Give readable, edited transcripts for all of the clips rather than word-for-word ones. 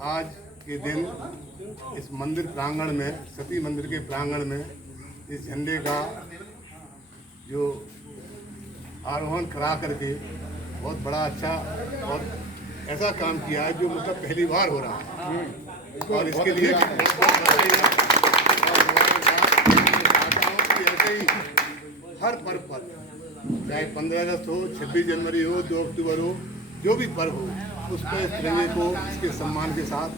आज के दिन इस मंदिर प्रांगण में, सती मंदिर के प्रांगण में इस झंडे का जो आरोहण करा करके बहुत बड़ा अच्छा और ऐसा काम किया है जो मतलब पहली बार हो रहा है और इसके लिए ऐसे ही हर पर्व पर, चाहे 15 अगस्त हो, 26 जनवरी हो, 2 अक्टूबर हो, जो भी पर्व हो, उस पर इस तिरंगे को इसके सम्मान के साथ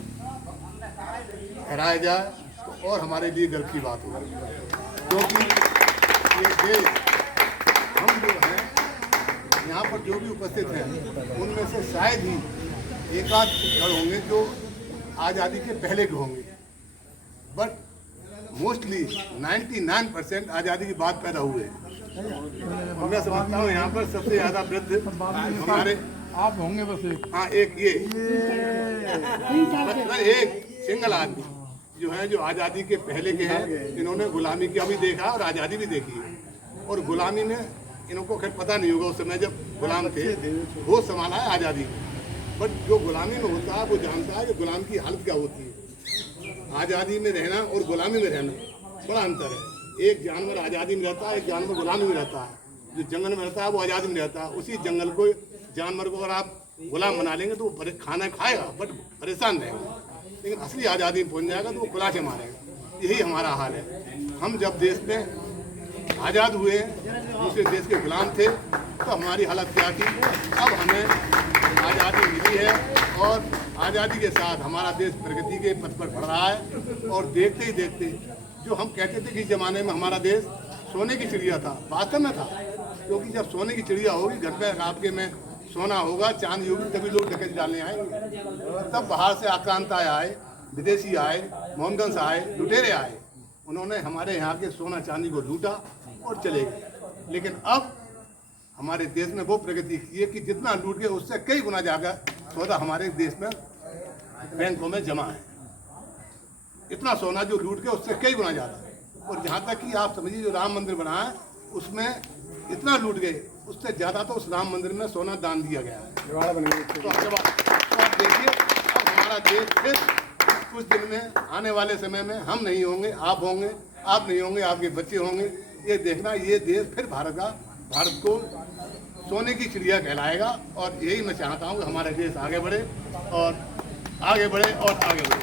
फहराया जाए तो और हमारे लिए गर्व की बात होगी, क्योंकि ये देश, हम जो हैं यहाँ पर जो भी उपस्थित हैं उनमें से शायद ही एक आध घर होंगे जो आज़ादी के पहले के होंगे, बट मोस्टली 99% आज़ादी के बाद पैदा हुए हैं। मैं समझता हूँ यहाँ पर सबसे ज़्यादा वृद्ध हमारे आप होंगे बस एक। हाँ, एक ये मतलब एक सिंगल आदमी जो है जो आज़ादी के पहले के हैं। इन्होंने गुलामी का भी देखा और आज़ादी भी देखी है, और गुलामी में इनको खैर पता नहीं होगा उस समय जब गुलाम थे, वो संभाला है आज़ादी को, बट जो गुलामी में होता है वो जानता है कि गुलाम की हालत क्या होती है। आज़ादी में रहना और गुलामी में रहना बड़ा अंतर है। एक जानवर आज़ादी में रहता है, एक जानवर गुलामी में रहता है। जो जंगल में रहता है वो आज़ादी में रहता है। उसी जंगल को, जानवर को अगर आप गुलाम बना लेंगे तो वो खाना खाएगा बट परेशान रहेगा, लेकिन असली आज़ादी में पहुंच जाएगा तो वो खुला के मारेगा। यही हमारा हाल है। हम जब देश में आज़ाद हुए, दूसरे देश के गुलाम थे, तो हमारी हालत क्या थी। अब हमें आज़ादी मिली है और आज़ादी के साथ हमारा देश प्रगति के पथ पर बढ़ रहा है। और देखते ही देखते जो हम कहते थे कि ज़माने में हमारा देश सोने की चिड़िया था, वास्तव में था, क्योंकि जब सोने की चिड़िया होगी, घर पे आपके में सोना होगा, चांदी होगी, तभी लोग डकैती डालने आएंगे। तब बाहर से आक्रांता आए, विदेशी आए, मोहम्मदन आए, लुटेरे आए, उन्होंने हमारे यहाँ के सोना चांदी को लूटा और चले गए। लेकिन अब हमारे देश में वो प्रगति की है कि जितना लूट गए उससे कई गुना जाकर सौदा हमारे देश में बैंकों में जमा है। इतना सोना जो लूट गए उससे कई गुना ज़्यादा। और जहाँ तक कि आप समझिए जो राम मंदिर बना है उसमें इतना लूट गए, उससे ज़्यादा तो उस राम मंदिर में सोना दान दिया गया है। तो आप देखिए, अब हमारा देश फिर कुछ दिन में, आने वाले समय में हम नहीं होंगे, आप होंगे, आप नहीं होंगे, आपके बच्चे होंगे। ये देखना, ये देश फिर भारत को सोने की चिड़िया कहलाएगा। और यही मैं चाहता हूँ कि हमारा देश आगे बढ़े और आगे बढ़े और आगे बढ़े।